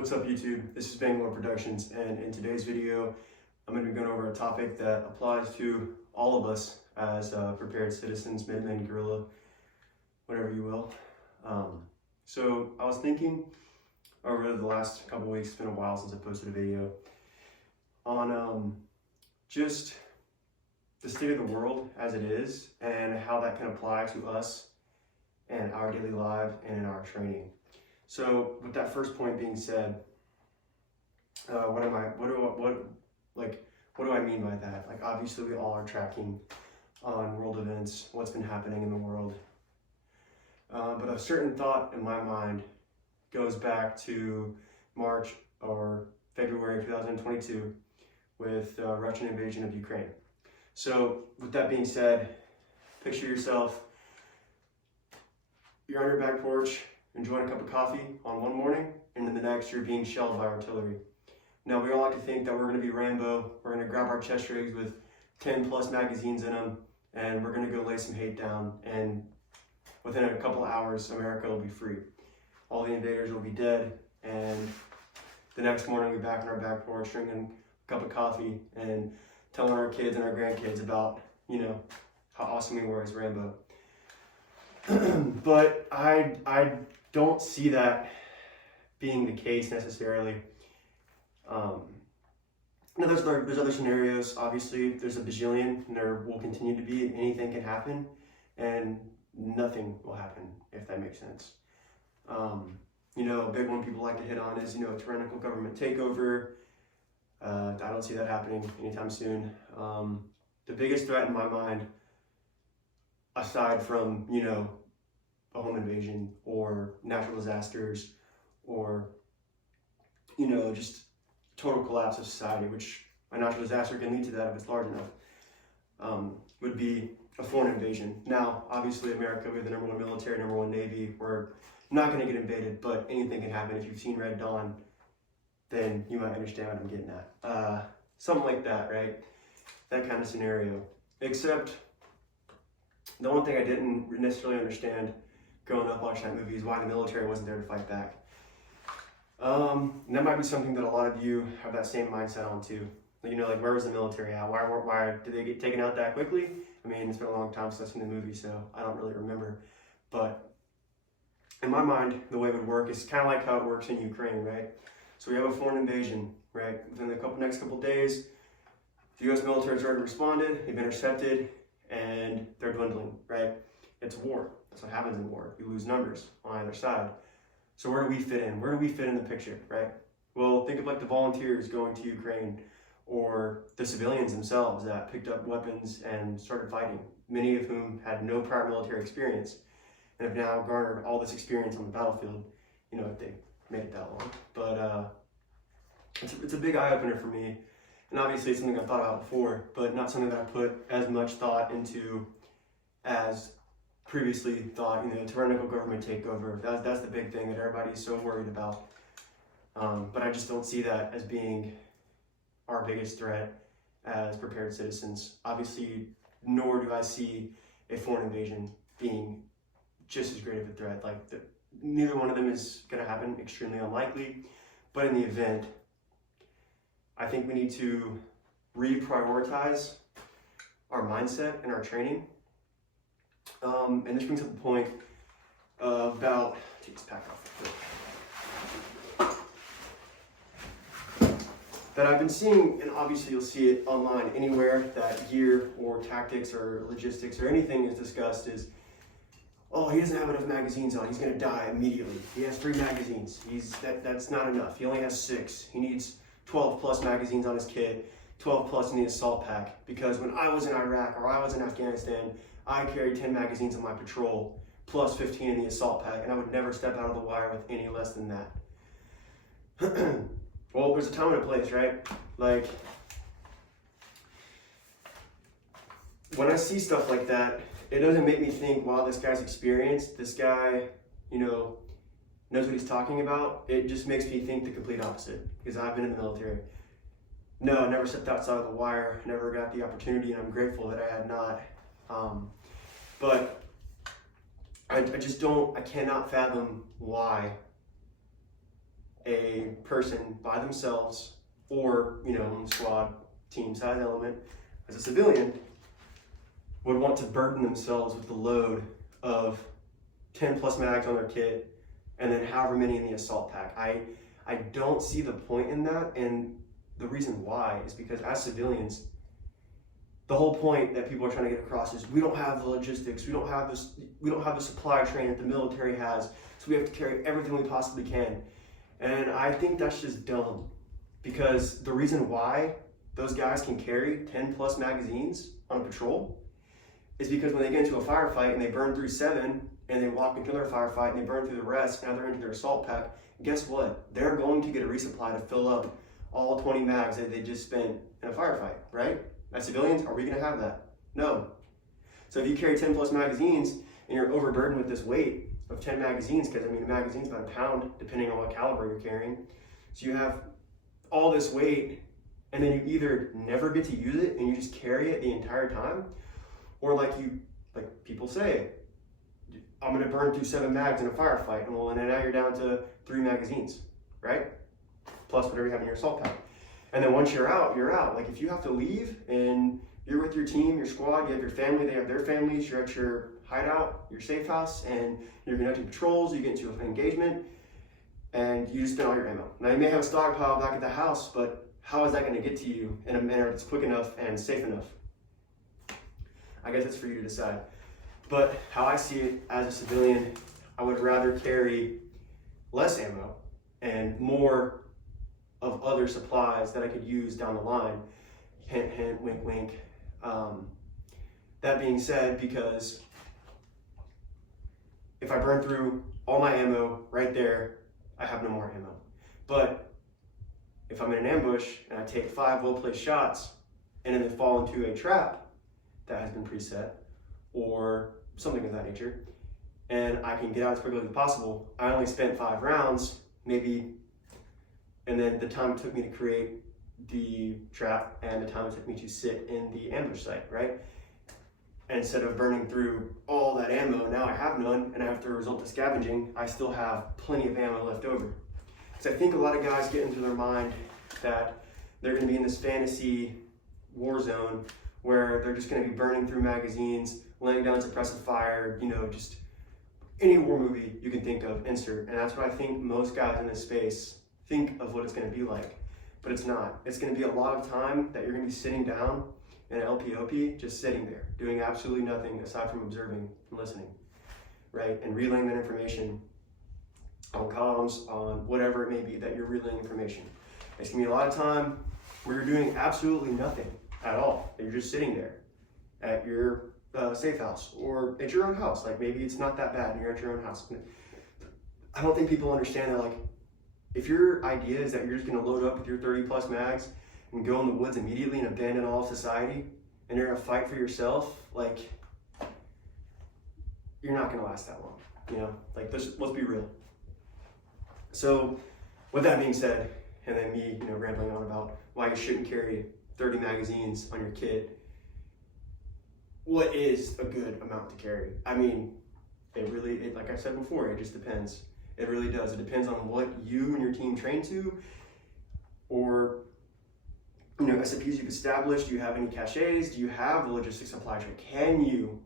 What's up YouTube? This is Bangalore Productions, and in today's video I'm going to be going over a topic that applies to all of us as prepared citizens, Minutemen, guerrilla, whatever you will. So I was thinking over the last couple weeks, it's been a while since I posted a video, on just the state of the world as it is and how that can apply to us and our daily lives and in our training. So with that first point being said, what do I mean by that? Like, obviously we all are tracking on world events, what's been happening in the world. But a certain thought in my mind goes back to March or February of 2022 with Russian invasion of Ukraine. So with that being said, picture yourself, you're on your back porch, enjoying a cup of coffee on one morning, and then the next you're being shelled by artillery. Now we all like to think that we're going to be Rambo, we're going to grab our chest rigs with 10 plus magazines in them, and we're going to go lay some hate down, and within a couple hours America will be free. All the invaders will be dead, and the next morning we'll be back on our back porch drinking a cup of coffee and telling our kids and our grandkids about, how awesome we were as Rambo. But I don't see that being the case necessarily. Now there's other scenarios. Obviously, there's a bajillion, and there will continue to be. Anything can happen, and nothing will happen, if that makes sense. A big one people like to hit on is, a tyrannical government takeover. I don't see that happening anytime soon. The biggest threat in my mind, aside from, a home invasion or natural disasters or, just total collapse of society, which a natural disaster can lead to that if it's large enough, would be a foreign invasion. Now, obviously, America, we have the #1 military, #1 Navy. We're not going to get invaded, but anything can happen. If you've seen Red Dawn, then you might understand what I'm getting at. Something like that, right? That kind of scenario. Except, the one thing I didn't necessarily understand growing up watching that movie is why the military wasn't there to fight back. And that might be something that a lot of you have that same mindset on too. Like where was the military at? Why did they get taken out that quickly? I mean, it's been a long time since I've seen the movie, so I don't really remember. But in my mind, the way it would work is kind of like how it works in Ukraine, right? So we have a foreign invasion, right? Within the next couple days, the U.S. military has already responded, they've intercepted, and they're dwindling, right? It's war. That's what happens in war. You lose numbers on either side. So where do we fit in? Where do we fit in the picture, right? Well, think of like the volunteers going to Ukraine, or the civilians themselves that picked up weapons and started fighting, many of whom had no prior military experience and have now garnered all this experience on the battlefield, if they made it that long. But it's a big eye-opener for me, and obviously it's something I've thought about before, but not something that I put as much thought into as previously thought. Tyrannical government takeover, that's the big thing that everybody's so worried about. But I just don't see that as being our biggest threat as prepared citizens. Obviously, nor do I see a foreign invasion being just as great of a threat. Neither one of them is going to happen, extremely unlikely. But in the event, I think we need to reprioritize our mindset and our training. And this brings up the point about, take this pack off, that I've been seeing, and obviously you'll see it online anywhere that gear or tactics or logistics or anything is discussed is, oh, he doesn't have enough magazines on, he's going to die immediately. He has 3 magazines, that's not enough, he only has 6. He needs 12 plus magazines on his kit, 12 plus in the assault pack, because when I was in Iraq or I was in Afghanistan, I carried 10 magazines on my patrol, plus 15 in the assault pack, and I would never step out of the wire with any less than that. Well, there's a time and a place, right? Like, when I see stuff like that, it doesn't make me think, wow, this guy's experienced, this guy, knows what he's talking about. It just makes me think the complete opposite, because I've been in the military. No, I never stepped outside of the wire, never got the opportunity, and I'm grateful that I had not. But I cannot fathom why a person by themselves or, on the squad, team size element, as a civilian, would want to burden themselves with the load of 10 plus mags on their kit and then however many in the assault pack. I don't see the point in that, and the reason why is because as civilians, the whole point that people are trying to get across is we don't have the logistics, we don't have the supply train that the military has, so we have to carry everything we possibly can. And I think that's just dumb, because the reason why those guys can carry 10 plus magazines on patrol is because when they get into a firefight and they burn through 7 and they walk into their firefight and they burn through the rest, now they're into their assault pack, guess what? They're going to get a resupply to fill up all 20 mags that they just spent in a firefight, right? As civilians, are we going to have that? No. So if you carry 10 plus magazines and you're overburdened with this weight of 10 magazines, because a magazine's about a pound, depending on what caliber you're carrying. So you have all this weight, and then you either never get to use it and you just carry it the entire time, or like people say, I'm going to burn through 7 mags in a firefight, and now you're down to 3 magazines, right? Plus whatever you have in your assault pack. And then once you're out, you're out. Like if you have to leave and you're with your team, your squad, you have your family, they have their families, you're at your hideout, your safe house, and you're conducting patrols, you get into an engagement, and you just spend all your ammo. Now you may have a stockpile back at the house, but how is that going to get to you in a manner that's quick enough and safe enough? I guess it's for you to decide. But how I see it as a civilian, I would rather carry less ammo and more of other supplies that I could use down the line. Hint, hint, wink, wink. That being said, because if I burn through all my ammo right there, I have no more ammo. But if I'm in an ambush and I take 5 well-placed shots and then they fall into a trap that has been preset or something of that nature, and I can get out as quickly as possible, I only spent 5 rounds, maybe, and then the time it took me to create the trap and the time it took me to sit in the ambush site, right? And instead of burning through all that ammo, now I have none, and I have to resort to scavenging, I still have plenty of ammo left over. So I think a lot of guys get into their mind that they're going to be in this fantasy war zone where they're just going to be burning through magazines, laying down suppressive fire, just any war movie you can think of, insert. And that's what I think most guys in this space think of what it's going to be like. But it's not. It's going to be a lot of time that you're going to be sitting down in an LPOP, just sitting there, doing absolutely nothing aside from observing and listening, right? And relaying that information on comms, on whatever it may be that you're relaying information. It's going to be a lot of time where you're doing absolutely nothing at all. That you're just sitting there at your safe house or at your own house. Like maybe it's not that bad and you're at your own house. I don't think people understand that, like, if your idea is that you're just going to load up with your 30 plus mags and go in the woods immediately and abandon all of society and you're going to fight for yourself, like, you're not going to last that long, like let's be real. So with that being said, and then me, rambling on about why you shouldn't carry 30 magazines on your kit, what is a good amount to carry? I mean, it like I said before, it just depends. It really does. It depends on what you and your team train to, or SOPs you've established. Do you have any caches? Do you have the logistics supply chain? Can you,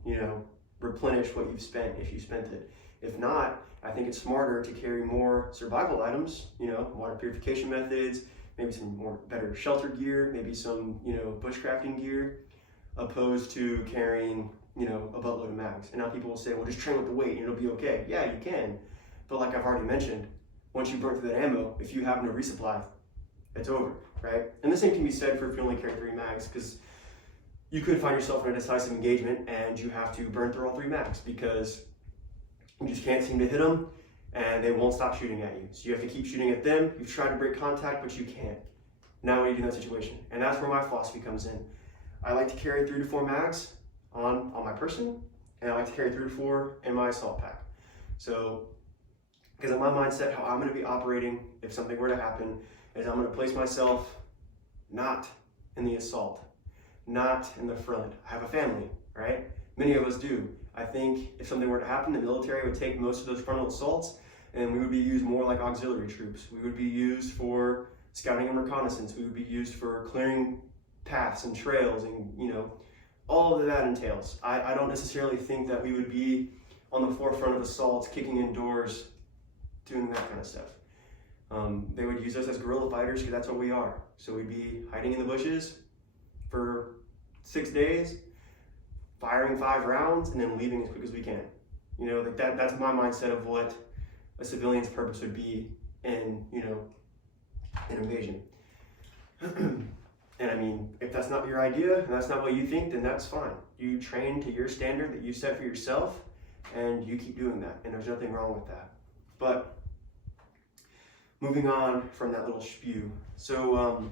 replenish what you've spent if you spent it? If not, I think it's smarter to carry more survival items, water purification methods, maybe some more better shelter gear, maybe some, bushcrafting gear, opposed to carrying, a buttload of mags. And now people will say, well, just train with the weight and it'll be okay. Yeah, you can. But like I've already mentioned, once you burn through that ammo, if you have no resupply, it's over, right? And the same can be said for if you only carry 3 mags, because you could find yourself in a decisive engagement and you have to burn through all 3 mags because you just can't seem to hit them and they won't stop shooting at you. So you have to keep shooting at them. You've tried to break contact, but you can't. Now what do you do in that situation? And that's where my philosophy comes in. I like to carry 3 to 4 mags on my person, and I like to carry 3 to 4 in my assault pack. So, because in my mindset, how I'm going to be operating if something were to happen is I'm going to place myself not in the assault, not in the front. I have a family, right? Many of us do. I think if something were to happen, the military would take most of those frontal assaults and we would be used more like auxiliary troops. We would be used for scouting and reconnaissance. We would be used for clearing paths and trails, and all of that entails. I don't necessarily think that we would be on the forefront of assaults, kicking in doors, doing that kind of stuff. They would use us as guerrilla fighters because that's what we are. So we'd be hiding in the bushes for 6 days, firing 5 rounds, and then leaving as quick as we can. That's my mindset of what a civilian's purpose would be in, an invasion. And I mean, if that's not your idea, and that's not what you think, then that's fine. You train to your standard that you set for yourself, and you keep doing that, and there's nothing wrong with that. But moving on from that little spew. So,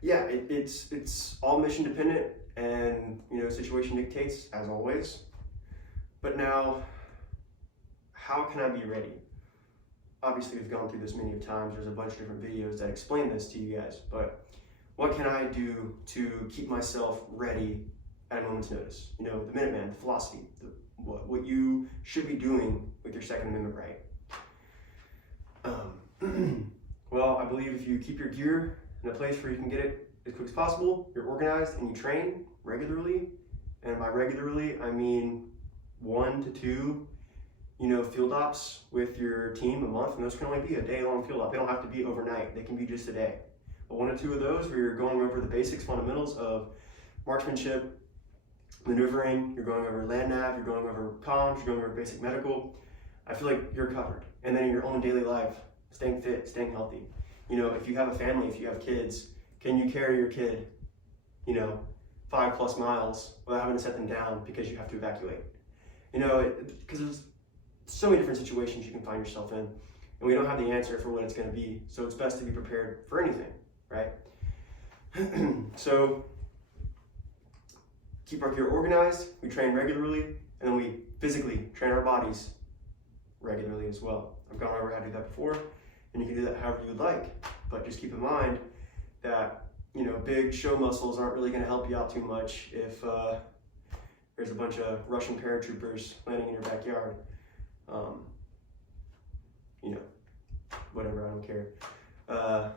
yeah, it's all mission dependent, and situation dictates, as always. But now, how can I be ready? Obviously, we've gone through this many times. There's a bunch of different videos that explain this to you guys. But what can I do to keep myself ready at a moment's notice? The Minuteman, the philosophy, what you should be doing with your Second Amendment right. Well, I believe if you keep your gear in a place where you can get it as quick as possible, you're organized, and you train regularly. And by regularly, I mean 1 to 2 field ops with your team a month, and those can only be a day-long field op. They don't have to be overnight. They can be just a day. But 1 or 2 of those where you're going over the basics, fundamentals of marksmanship, maneuvering, you're going over land nav, you're going over comms, you're going over basic medical, I feel like you're covered. And then in your own daily life, staying fit, staying healthy. If you have a family, if you have kids, can you carry your kid, 5+ miles without having to set them down because you have to evacuate? Because there's so many different situations you can find yourself in, and we don't have the answer for what it's going to be. So it's best to be prepared for anything, right? So keep our gear organized, we train regularly, and then we physically train our bodies regularly as well. I've gone over how to do that before, and you can do that however you would like, but just keep in mind that big show muscles aren't really going to help you out too much if there's a bunch of Russian paratroopers landing in your backyard. Whatever, I don't care. I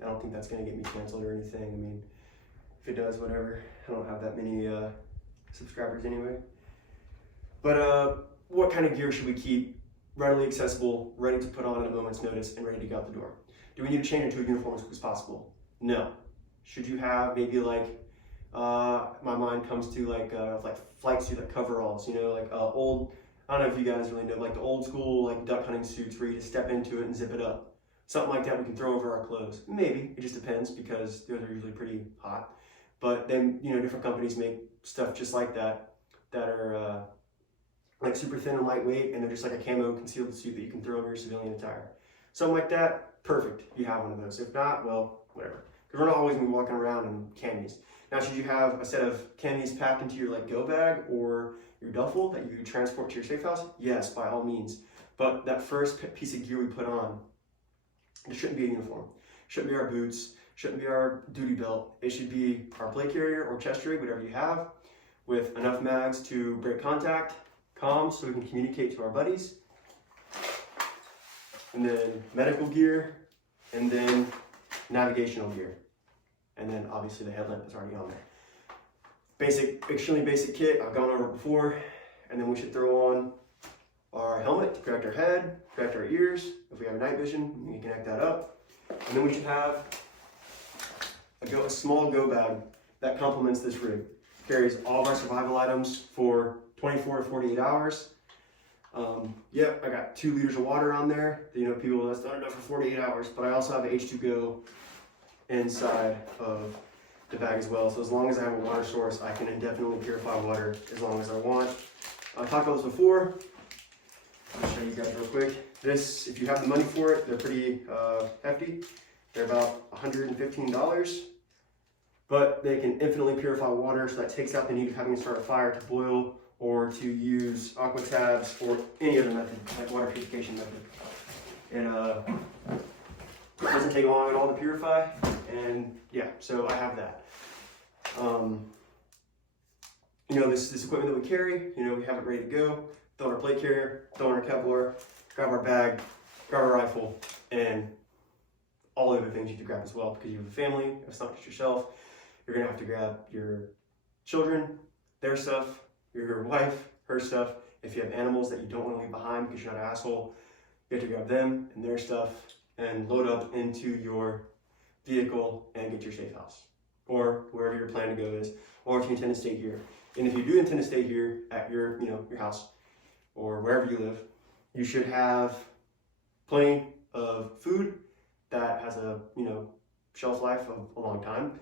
don't think that's going to get me canceled or anything. I mean, if it does, whatever. I don't have that many subscribers anyway. But what kind of gear should we keep readily accessible, ready to put on at a moment's notice, and ready to go out the door? Do we need to change into a uniform as quick as possible? No. Should you have maybe my mind comes to like flight suit, like coveralls, old, I don't know if you guys really know, like the old school duck hunting suits where you just step into it and zip it up. Something like that we can throw over our clothes. Maybe, it just depends because those are usually pretty hot. But then, different companies make stuff just like that are super thin and lightweight, and they're just like a camo concealed suit that you can throw over your civilian attire. Something like that, perfect, you have one of those. If not, well, whatever. Because we're not always going to be walking around in camis. Now, should you have a set of camis packed into your go bag or your duffel that you transport to your safe house? Yes, by all means. But that first piece of gear we put on, it shouldn't be a uniform. It shouldn't be our boots, shouldn't be our duty belt. It should be our plate carrier or chest rig, whatever you have, with enough mags to break contact, comms so we can communicate to our buddies, and then medical gear, and then navigational gear. And then obviously the headlamp is already on there. Basic, extremely basic kit, I've gone over it before. And then we should throw on our helmet to protect our head, protect our ears. If we have night vision, we can connect that up. And then we should have a small go bag that complements this rig. Carries all of our survival items for 24 to 48 hours. I got 2 liters of water on there. People, that's not enough for 48 hours, but I also have the H2Go inside of the bag as well. So as long as I have a water source, I can indefinitely purify water as long as I want. I've talked about this before. I'll show you guys real quick. This, if you have the money for it, they're pretty hefty. They're about $115, but they can infinitely purify water, so that takes out the need of having to start a fire to boil or to use aqua tabs or any other method, like water purification method. And it doesn't take long at all to purify, and yeah, so I have that. this equipment that we carry, we have it ready to go, throw in our plate carrier, throw in our Kevlar, grab our bag, grab our rifle, and all the other things you have to grab as well, because you have a family, it's not just yourself. You're gonna have to grab your children, their stuff, your wife, her stuff. If you have animals that you don't want to leave behind because you're not an asshole, you have to grab them and their stuff and load up into your vehicle and get to your safe house, or wherever your plan to go is, or if you intend to stay here. And if you do intend to stay here at your house or wherever you live, you should have plenty of food that has a shelf life of a long time,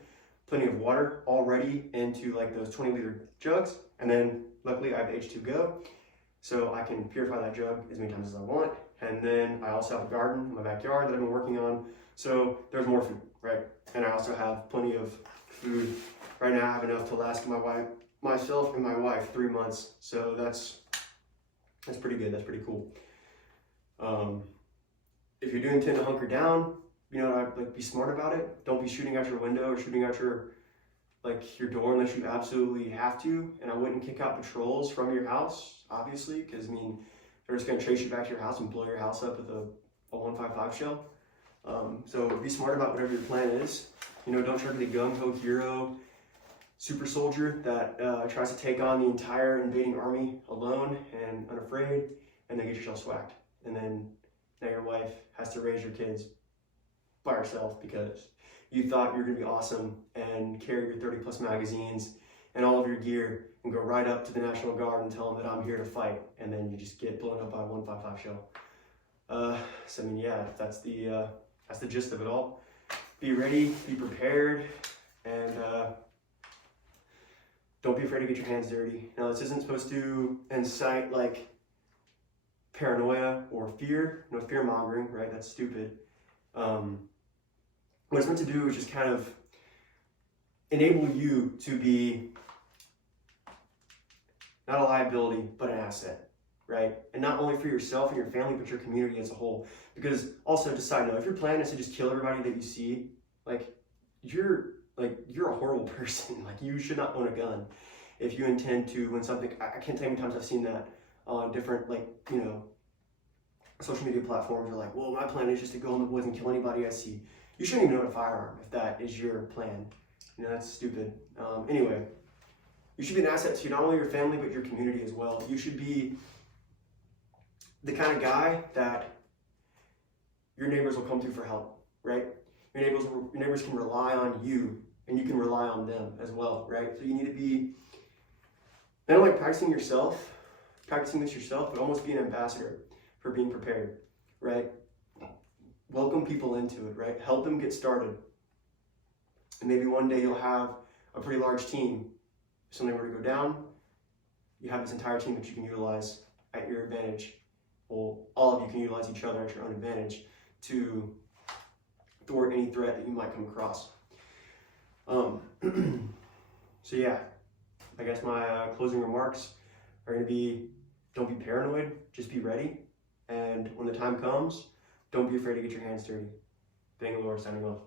plenty of water already into like those 20-liter jugs, and then luckily I have H2Go, so I can purify that jug as many times as I want. And then I also have a garden in my backyard that I've been working on, so there's more food, right? And I also have plenty of food. Right now I have enough to last myself and my wife 3 months, so that's pretty good, that's pretty cool. If you do intend to hunker down, be smart about it. Don't be shooting out your window or shooting out your door unless you absolutely have to. And I wouldn't kick out patrols from your house, obviously, because they're just gonna chase you back to your house and blow your house up with a 155 shell. So be smart about whatever your plan is. Don't try to be the gung-ho hero, super soldier that tries to take on the entire invading army alone and unafraid, and then get yourself swacked. And then now your wife has to raise your kids by herself because you thought you were gonna be awesome and carry your 30+ magazines and all of your gear and go right up to the National Guard and tell them that I'm here to fight, and then you just get blown up by a 155 shell. So that's the gist of it all. Be ready, be prepared, and don't be afraid to get your hands dirty. Now, this isn't supposed to incite like paranoia or fear, no fear mongering, right? That's stupid. What it's meant to do is just kind of enable you to be not a liability, but an asset, right? And not only for yourself and your family, but your community as a whole. Because also, just side note, if your plan is to just kill everybody that you see, you're a horrible person. You should not own a gun if you intend to, when something, I can't tell you how many times I've seen that on different, social media platforms are like, well, my plan is just to go in the woods and kill anybody I see. You shouldn't even own a firearm if that is your plan. That's stupid. Anyway, you should be an asset to not only your family, but your community as well. You should be the kind of guy that your neighbors will come to for help, right? Your neighbors can rely on you, and you can rely on them as well, right? So you need to be not only practicing this yourself, but almost be an ambassador for being prepared, right? Welcome people into it, right? Help them get started. And maybe one day you'll have a pretty large team. If something were to go down, you have this entire team that you can utilize at your advantage. Well, all of you can utilize each other at your own advantage to thwart any threat that you might come across. So yeah, I guess my closing remarks are going to be, don't be paranoid, just be ready. And when the time comes, don't be afraid to get your hands dirty. Bangalore signing off.